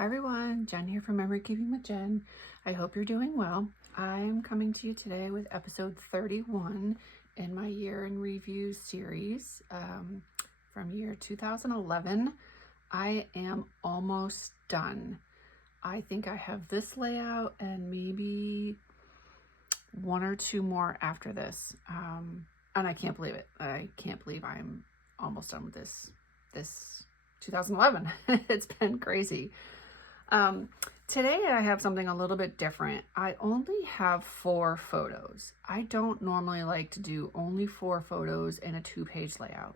Hi everyone, Jen here from Memory Keeping with Jen. I hope you're doing well. I'm coming to you today with episode 31 in my year in review series from year 2011. I am almost done. I think I have this layout and maybe one or two more after this. And I can't believe it. I can't believe I'm almost done with this 2011. It's been crazy. Today I have something a little bit different. I only have 4 photos. I don't normally like to do only 4 photos in a 2-page layout.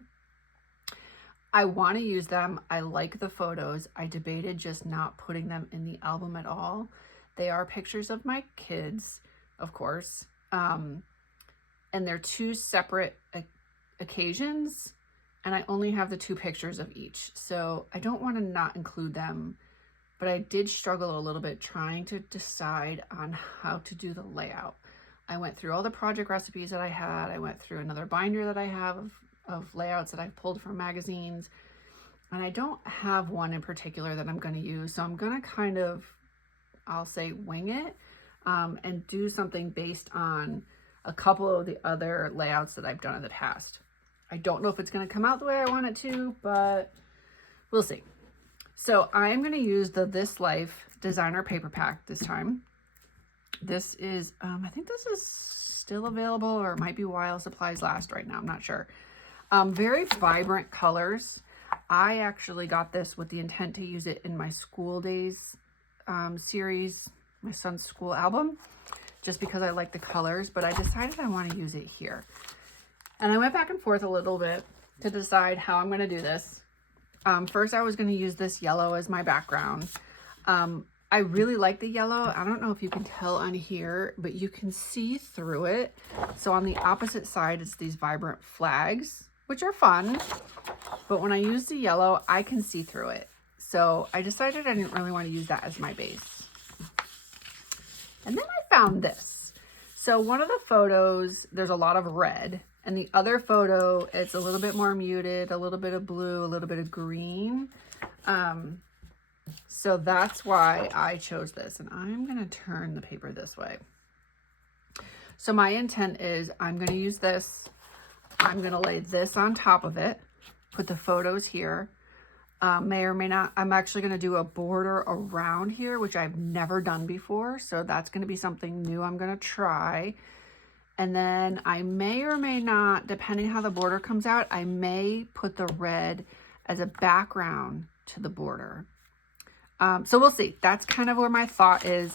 I want to use them. I like the photos. I debated just not putting them in the album at all. They are pictures of my kids, of course. And they're 2 separate occasions, and I only have the 2 pictures of each. So I don't want to not include them. But I did struggle a little bit trying to decide on how to do the layout. I went through all the project recipes that I had. I went through another binder that I have of layouts that I've pulled from magazines. And I don't have one in particular that I'm going to use. So I'm going to kind of, I'll say, wing it and do something based on a couple of the other layouts that I've done in the past. I don't know if it's going to come out the way I want it to, but we'll see. So I'm going to use the This Life designer paper pack this time. This is, I think this is still available, or it might be while supplies last right now. I'm not sure. Very vibrant colors. I actually got this with the intent to use it in my school days series, my son's school album, just because I like the colors, but I decided I want to use it here. And I went back and forth a little bit to decide how I'm going to do this. First, I was going to use this yellow as my background. I really like the yellow. I don't know if you can tell on here, but you can see through it. So on the opposite side, it's these vibrant flags, which are fun. But when I use the yellow, I can see through it. So I decided I didn't really want to use that as my base. And then I found this. So one of the photos, there's a lot of red. And the other photo, it's a little bit more muted, a little bit of blue, a little bit of green. So that's why I chose this. And I'm going to turn the paper this way. So my intent is I'm going to use this. I'm going to lay this on top of it, put the photos here. May or may not, I'm actually going to do a border around here, which I've never done before. So that's going to be something new I'm going to try. And then I may or may not, depending how the border comes out, I may put the red as a background to the border. So we'll see. That's kind of where my thought is.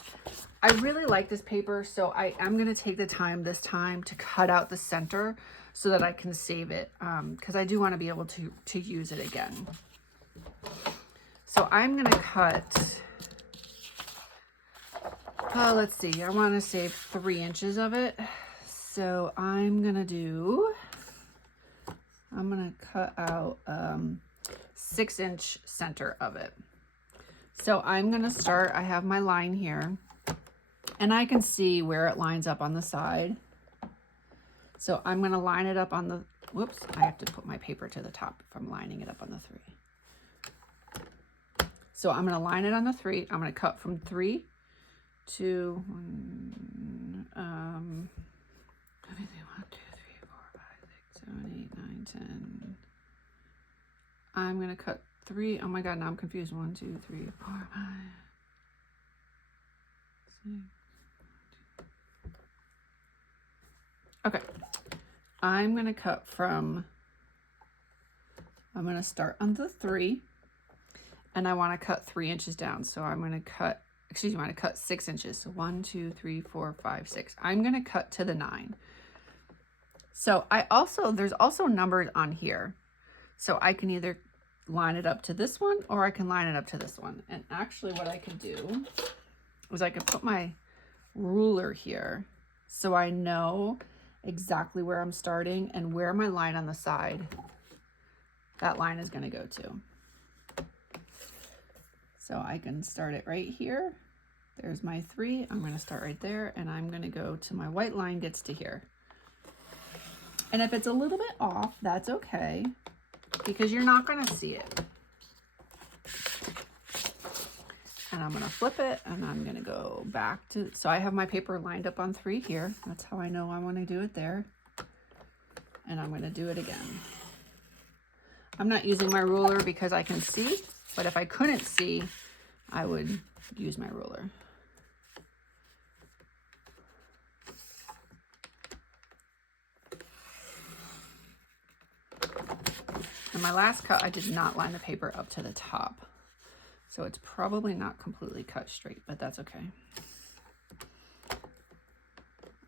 I really like this paper, so I am going to take the time this time to cut out the center so that I can save it, because I do want to be able to use it again. So I'm going to cut, let's see, I want to save 3 inches of it. So I'm going to cut out 6-inch center of it. So I'm going to start, I have my line here, and I can see where it lines up on the side. So I'm going to line it up on the, whoops, I have to put my paper to the top if I'm lining it up on the 3. So I'm going to line it on the 3. I'm going to cut from 3 to 1, 2, 3, 4, 5, 6, 7, 8, 9, 10. I'm going to cut 3. Oh my God, now I'm confused. 1, 2, 3, 4, 5, 6. Okay. I'm going to cut from, I'm going to start on the 3, and I want to cut 3 inches down. So I'm going to cut, excuse me, I'm going to cut 6 inches. So 1, 2, 3, 4, 5, 6. I'm going to cut to the 9. So there's also numbers on here. So I can either line it up to this one, or I can line it up to this one. And actually what I could do is I could put my ruler here so I know exactly where I'm starting and where my line on the side, that line is going to go to. So I can start it right here. There's my 3. I'm going to start right there, and I'm going to go to my white line gets to here. And if it's a little bit off, that's okay, because you're not going to see it. and I'm going to flip it, and I'm going to go back to, so I have my paper lined up on 3 here. That's how I know I want to do it there. And I'm going to do it again. I'm not using my ruler because I can see, but if I couldn't see, I would use my ruler. And my last cut, I did not line the paper up to the top. So it's probably not completely cut straight, but that's okay.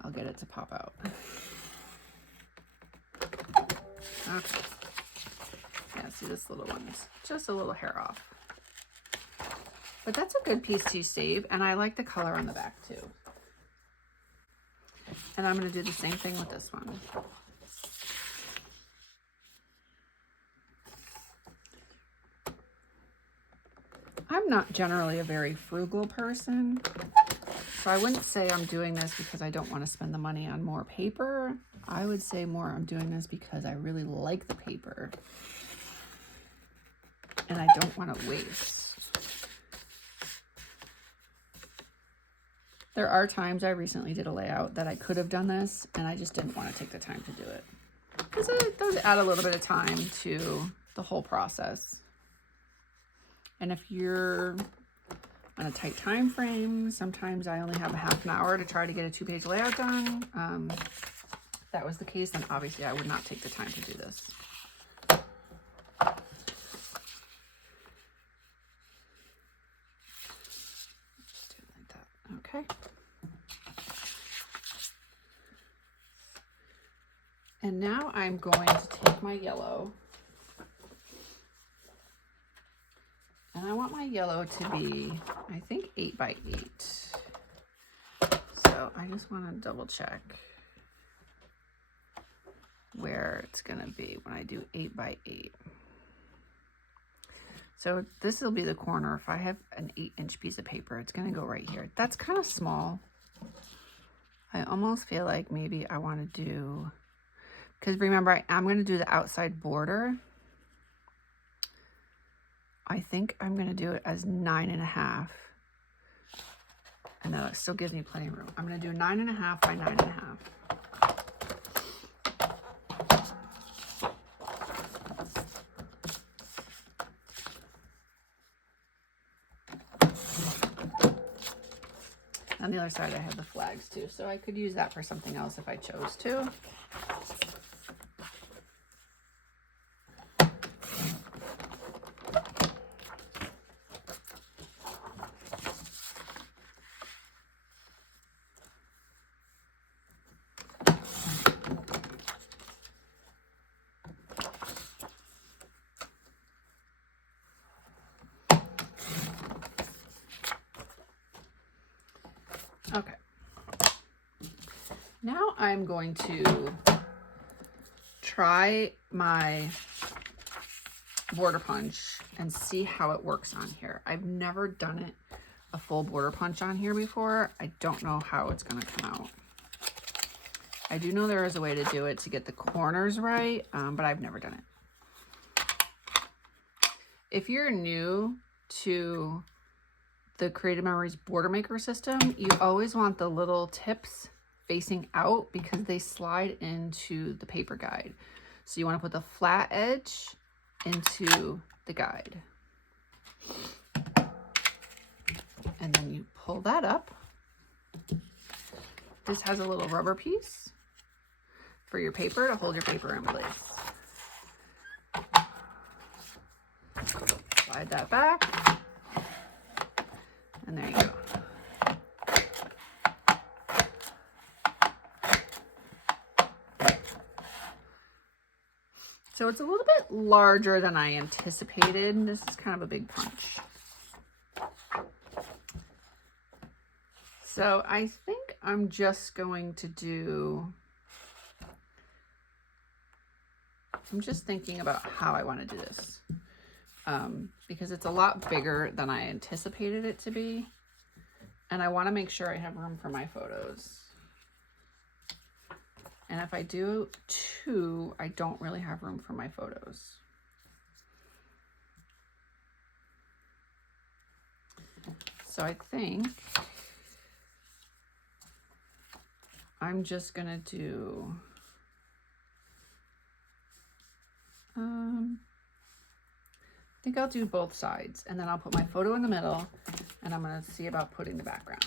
I'll get it to pop out. Okay. Yeah, see this little one's just a little hair off. But that's a good piece to save, and I like the color on the back too. And I'm going to do the same thing with this one. I'm not generally a very frugal person, so I wouldn't say I'm doing this because I don't want to spend the money on more paper. I would say more I'm doing this because I really like the paper and I don't want to waste. There are times I recently did a layout that I could have done this and I just didn't want to take the time to do it because it does add a little bit of time to the whole process. And if you're on a tight time frame, sometimes I only have a half an hour to try to get a 2-page layout done. If that was the case, then obviously I would not take the time to do this. Just do it like that. Okay. And now I'm going to take my yellow. And I want my yellow to be, I think, 8 by 8. So I just want to double check where it's going to be when I do 8 by 8. So this will be the corner. If I have an 8-inch piece of paper, it's going to go right here. That's kind of small. I almost feel like maybe I want to do, because remember, I'm going to do the outside border. I think I'm going to do it as 9.5. And that still gives me plenty of room. I'm going to do 9.5 by 9.5. On the other side, I have the flags too, so I could use that for something else if I chose to. Okay. Now I'm going to try my border punch and see how it works on here. I've never done it a full border punch on here before. I don't know how it's going to come out. I do know there is a way to do it to get the corners right, but I've never done it. If you're new to the Creative Memories border maker system, you always want the little tips facing out because they slide into the paper guide. So you want to put the flat edge into the guide. And then you pull that up. This has a little rubber piece for your paper to hold your paper in place. Slide that back. And there you go. So it's a little bit larger than I anticipated. This is kind of a big punch. So I think I'm just going to do, I'm just thinking about how I want to do this. Because it's a lot bigger than I anticipated it to be. And I want to make sure I have room for my photos. And if I do 2, I don't really have room for my photos. So I think I'm just gonna do, I think I'll do both sides, and then I'll put my photo in the middle, and I'm gonna see about putting the background.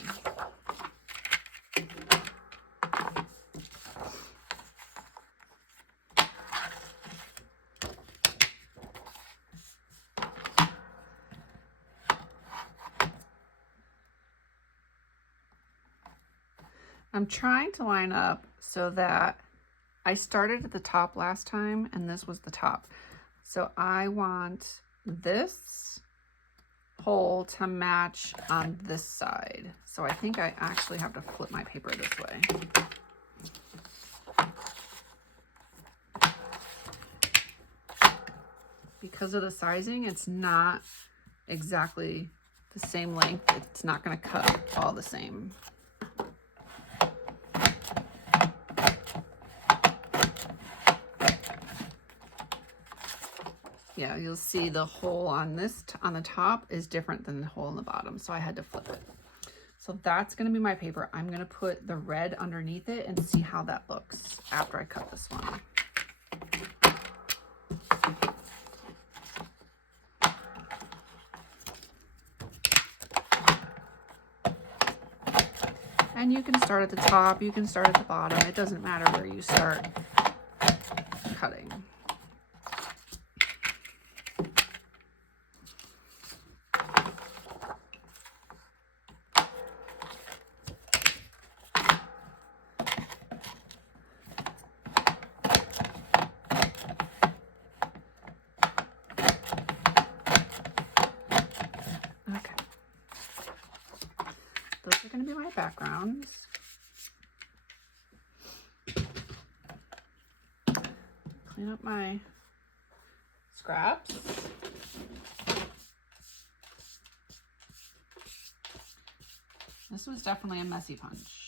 I'm trying to line up so that I started at the top last time and this was the top. So I want this hole to match on this side. So I think I actually have to flip my paper this way. Because of the sizing, it's not exactly the same length. It's not going to cut all the same. Yeah, you'll see the hole on this on the top is different than the hole in the bottom, so I had to flip it. So that's going to be my paper. I'm going to put the red underneath it and see how that looks after I cut this one. And you can start at the top, you can start at the bottom. It doesn't matter where you start cutting. Those are going to be my backgrounds. Clean up my scraps. This was definitely a messy punch.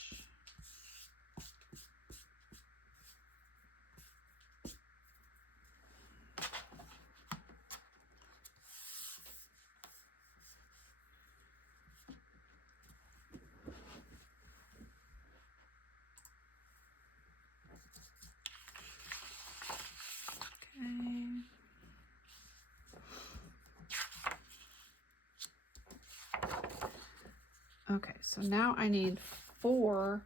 Okay, so now I need 4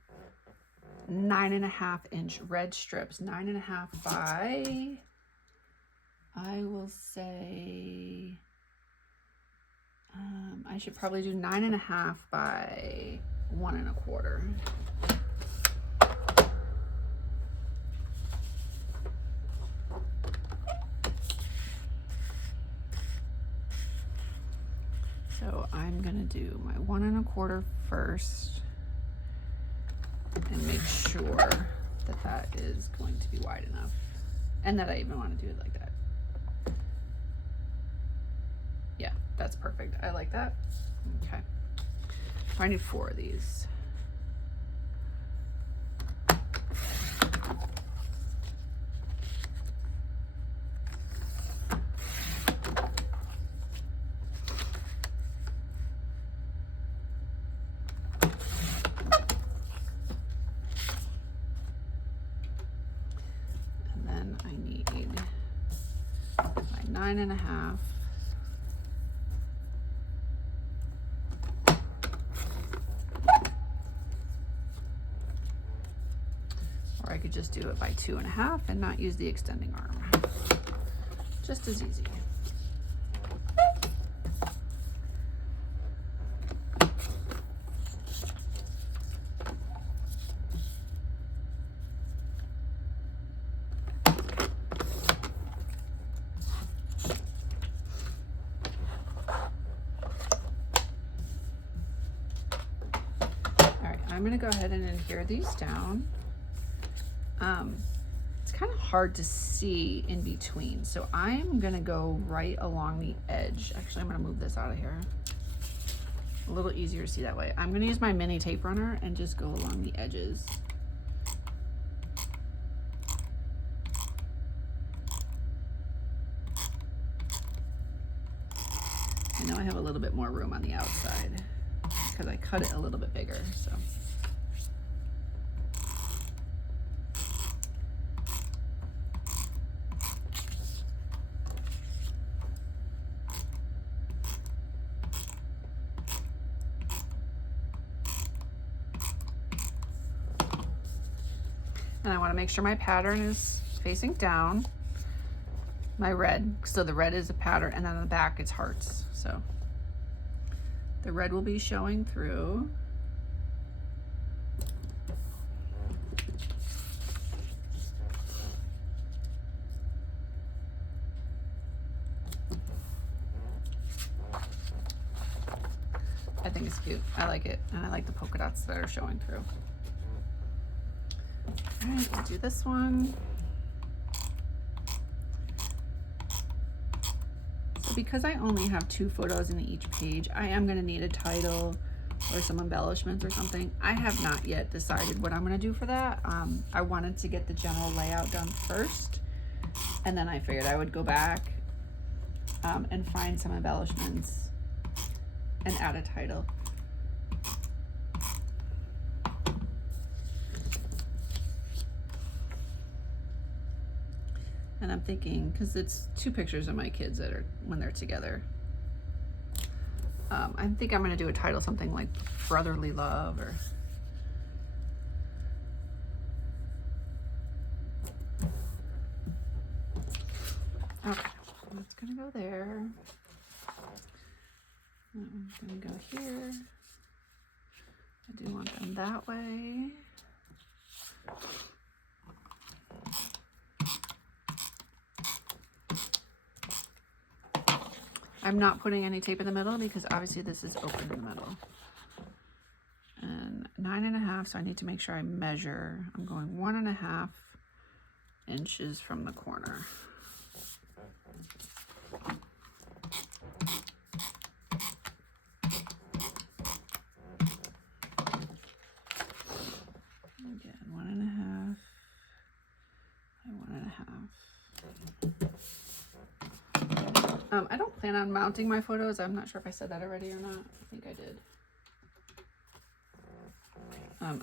9.5-inch red strips. 9.5 by, I will say, I should probably do 9.5 by 1 1/4. So I'm gonna do my 1 1/4 first and make sure that that is going to be wide enough and that I even want to do it like that. Yeah, that's perfect. I like that. Okay. So I need 4 of these. I need my 9.5. Or I could just do it by 2.5 and not use the extending arm. Just as easy. I'm going to go ahead and adhere these down. It's kind of hard to see in between, so I'm going to go right along the edge. Actually, I'm going to move this out of here. A little easier to see that way. I'm going to use my mini tape runner and just go along the edges. I know I have a little bit more room on the outside. because I cut it a little bit bigger, so. And I want to make sure my pattern is facing down. My red, so the red is a pattern, and then on the back it's hearts. So the red will be showing through. I think it's cute. I like it, and I like the polka dots that are showing through. All right, we'll do this one. So because I only have 2 photos in each page, I am going to need a title or some embellishments or something. I have not yet decided what I'm going to do for that. I wanted to get the general layout done first, and then I figured I would go back and find some embellishments and add a title. And I'm thinking, because it's 2 pictures of my kids that are when they're together. I think I'm going to do a title, something like Brotherly Love, or okay, that's going to go there. I'm going to go here. I do want them that way. I'm not putting any tape in the middle because obviously this is open in the middle. And 9.5, so I need to make sure I measure. I'm going 1.5 inches from the corner. Again, 1.5 and 1.5. I don't plan on mounting my photos. I'm not sure if I said that already or not. I think I did.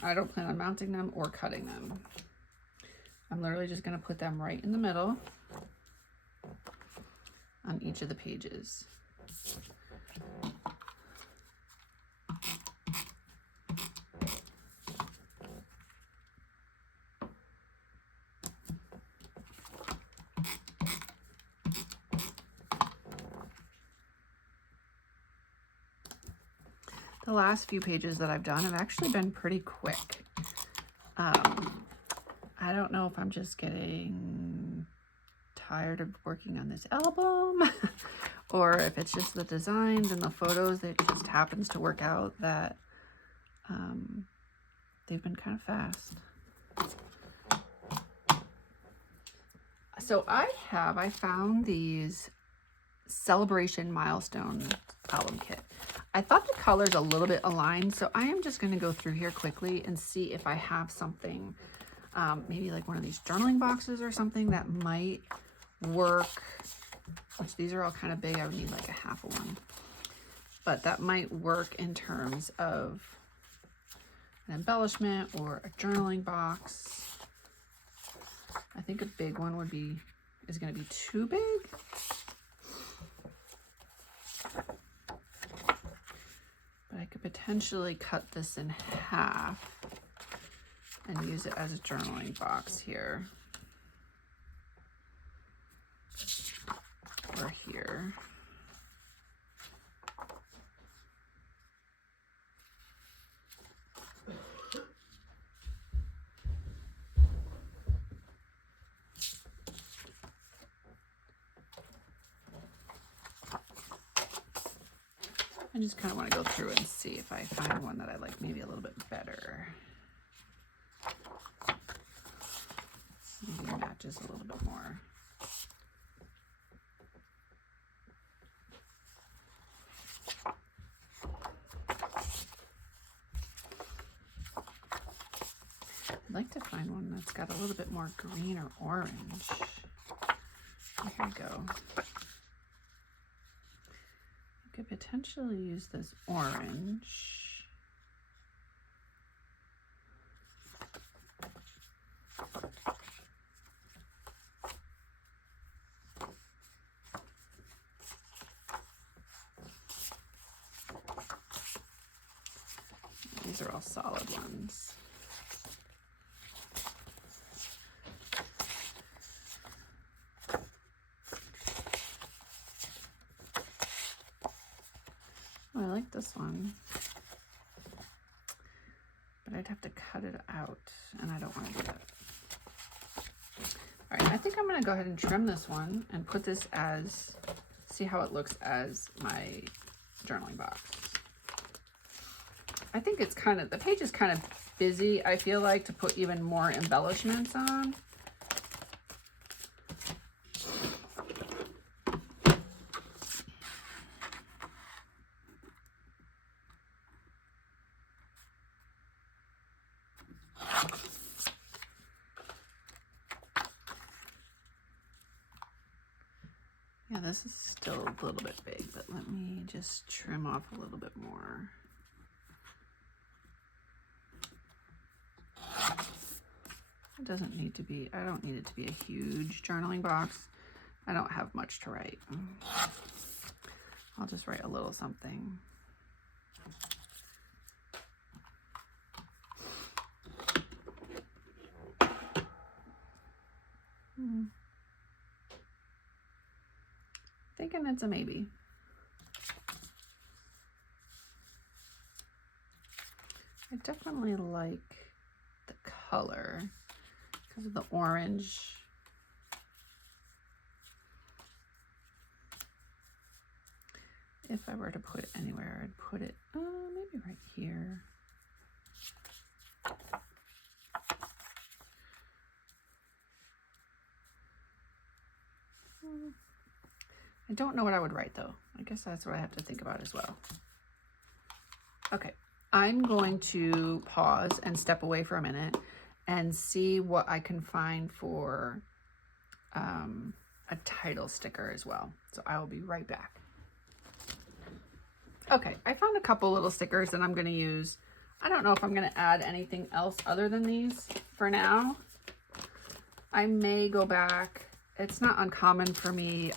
I don't plan on mounting them or cutting them. I'm literally just going to put them right in the middle on each of the pages. The last few pages that I've done have actually been pretty quick. I don't know if I'm just getting tired of working on this album or if it's just the designs and the photos that just happens to work out that they've been kind of fast. So I found these Celebration Milestone album kit. I thought the colors a little bit aligned, so I am just going to go through here quickly and see if I have something, maybe like one of these journaling boxes or something that might work, which these are all kind of big. I would need like a half of one, but that might work in terms of an embellishment or a journaling box. I think a big one is going to be too big. But I could potentially cut this in half and use it as a journaling box here or here. I just kind of want to go through and see if I find one that I like maybe a little bit better. Maybe it matches a little bit more. I'd like to find one that's got a little bit more green or orange. Here we go. Could potentially use this orange. These are all solid ones. Oh, I like this one, but I'd have to cut it out, and I don't want to do that. All right, I think I'm going to go ahead and trim this one and put this as, see how it looks as my journaling box. I think it's kind of, the page is kind of busy, I feel like, to put even more embellishments on. Yeah, this is still a little bit big, but let me just trim off a little bit more. It doesn't need to be, I don't need it to be a huge journaling box. I don't have much to write. I'll just write a little something. Thinking it's a maybe. I definitely like the color because of the orange. If I were to put it anywhere, I'd put it maybe right here. I don't know what I would write though. I guess that's what I have to think about as well. Okay, I'm going to pause and step away for a minute and see what I can find for a title sticker as well. So I will be right back. Okay, I found a couple little stickers that I'm going to use. I don't know if I'm going to add anything else other than these for now. I may go back. It's not uncommon for me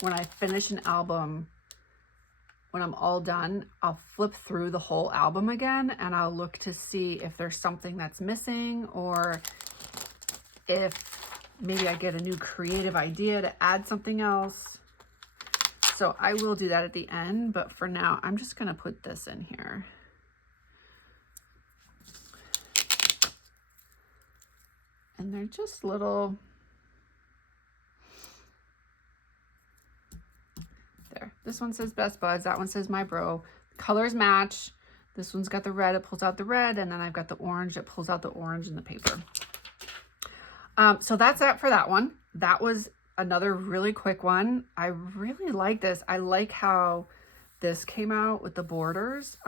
when I finish an album, when I'm all done, I'll flip through the whole album again and I'll look to see if there's something that's missing or if maybe I get a new creative idea to add something else. So I will do that at the end, but for now, I'm just gonna put this in here. And they're just little, there. This one says Best Buds, that one says My Bro. Colors match. This one's got the red, it pulls out the red, and then I've got the orange, it pulls out the orange in the paper. So that's it for that one. That was another really quick one. I really like this. I like how this came out with the borders.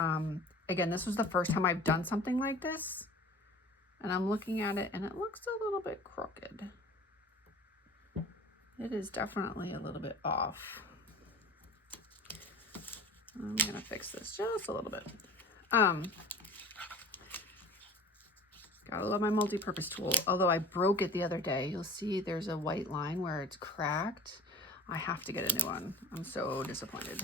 Again, this was the first time I've done something like this. And I'm looking at it and it looks a little bit crooked. It is definitely a little bit off. I'm gonna fix this just a little bit. Gotta love my multi-purpose tool. Although I broke it the other day, you'll see there's a white line where it's cracked. I have to get a new one. I'm so disappointed.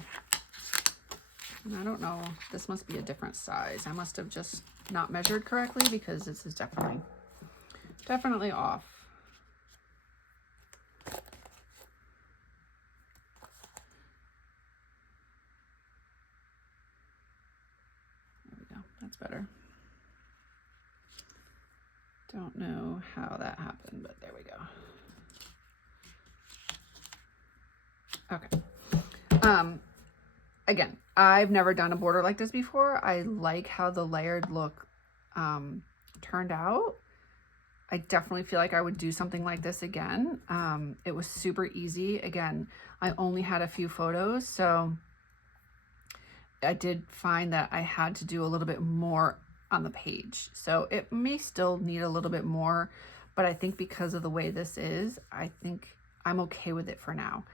And I don't know, this must be a different size. I must have just not measured correctly because this is definitely off. There we go, that's better. Don't know how that happened, but there we go. Okay. Again, I've never done a border like this before. I like how the layered look turned out. I definitely feel like I would do something like this again. It was super easy. Again, I only had a few photos, so I did find that I had to do a little bit more on the page. So it may still need a little bit more, but I think because of the way this is, I think I'm okay with it for now.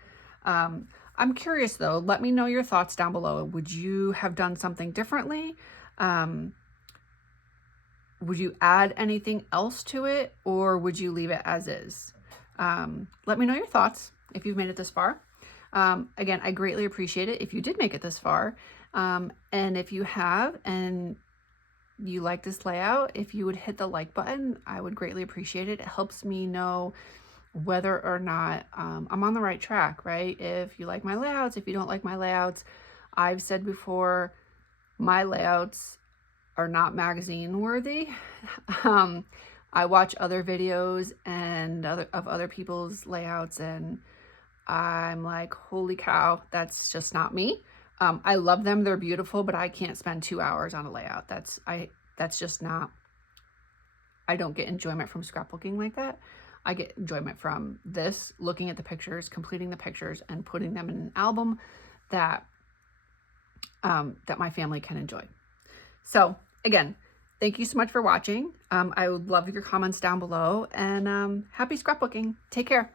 I'm curious though, let me know your thoughts down below. Would you have done something differently? Would you add anything else to it, or would you leave it as is? Let me know your thoughts if you've made it this far. Again, I greatly appreciate it if you did make it this far. And if you have and you like this layout, if you would hit the like button, I would greatly appreciate it. It helps me know whether or not I'm on the right track, right? If you like my layouts, if you don't like my layouts, I've said before, my layouts are not magazine worthy. I watch other videos and other people's layouts, and I'm like, holy cow, that's just not me. I love them, they're beautiful, but I can't spend 2 hours on a layout. That's just not, I don't get enjoyment from scrapbooking like that. I get enjoyment from this, looking at the pictures, completing the pictures, and putting them in an album that that my family can enjoy. So again, thank you so much for watching. I would love your comments down below, and happy scrapbooking. Take care.